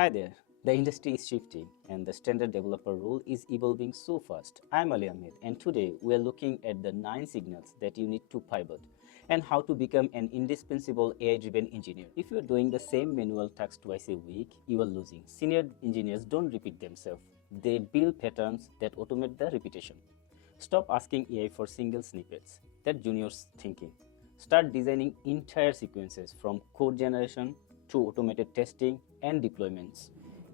Hi there. The industry is shifting and the standard developer role is evolving so fast. I'm Ali Ahmed and today we are looking at the 9 signals that you need to pivot and how to become an indispensable AI-driven engineer. If you're doing the same manual tasks twice a week, you are losing. Senior engineers don't repeat themselves. They build patterns that automate the repetition. Stop asking AI for single snippets. That's juniors thinking. Start designing entire sequences from code generation to automated testing and deployments.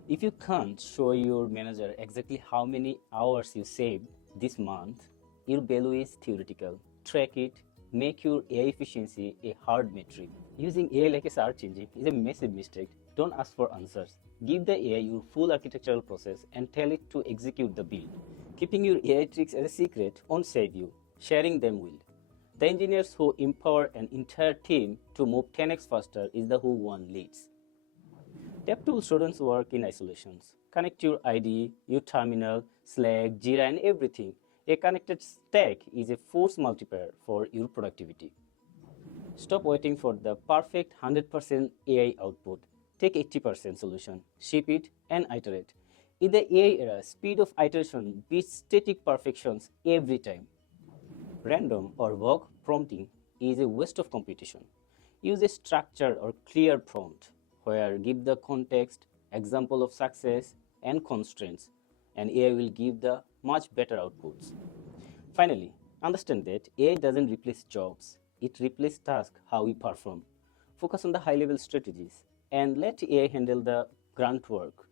If you can't show your manager exactly how many hours you saved this month, your value is theoretical. Track it, make your AI efficiency a hard metric. Using AI like a search engine is a massive mistake. Don't ask for answers. Give the AI your full architectural process and tell it to execute the build. Keeping your AI tricks as a secret won't save you. Sharing them will. The engineers who empower an entire team to move 10x faster is the who one leads. DevTools shouldn't work in isolations. Connect your IDE, your terminal, Slack, Jira and everything. A connected stack is a force multiplier for your productivity. Stop waiting for the perfect 100% AI output. Take 80% solution, ship it and iterate. In the AI era, speed of iteration beats static perfections every time. Random or vague prompting is a waste of computation. Use a structured or clear prompt where give the context, example of success and constraints, and AI will give the much better outputs. Finally, understand that AI doesn't replace jobs, it replaces tasks how we perform. Focus on the high level strategies and let AI handle the grunt work.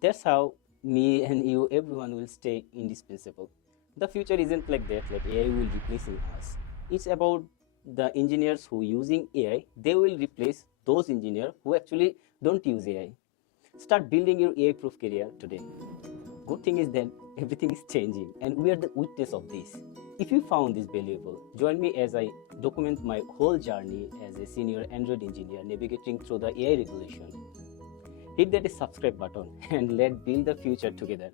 That's how me and you, everyone will stay indispensable. The future isn't like that, like AI will replacing us. It's about the engineers who using AI, they will replace those engineers who actually don't use AI. Start building your AI proof career today. Good thing is that everything is changing and we are the witness of this. If you found this valuable, join me as I document my whole journey as a senior Android engineer navigating through the AI revolution. Hit that subscribe button and let's build the future together.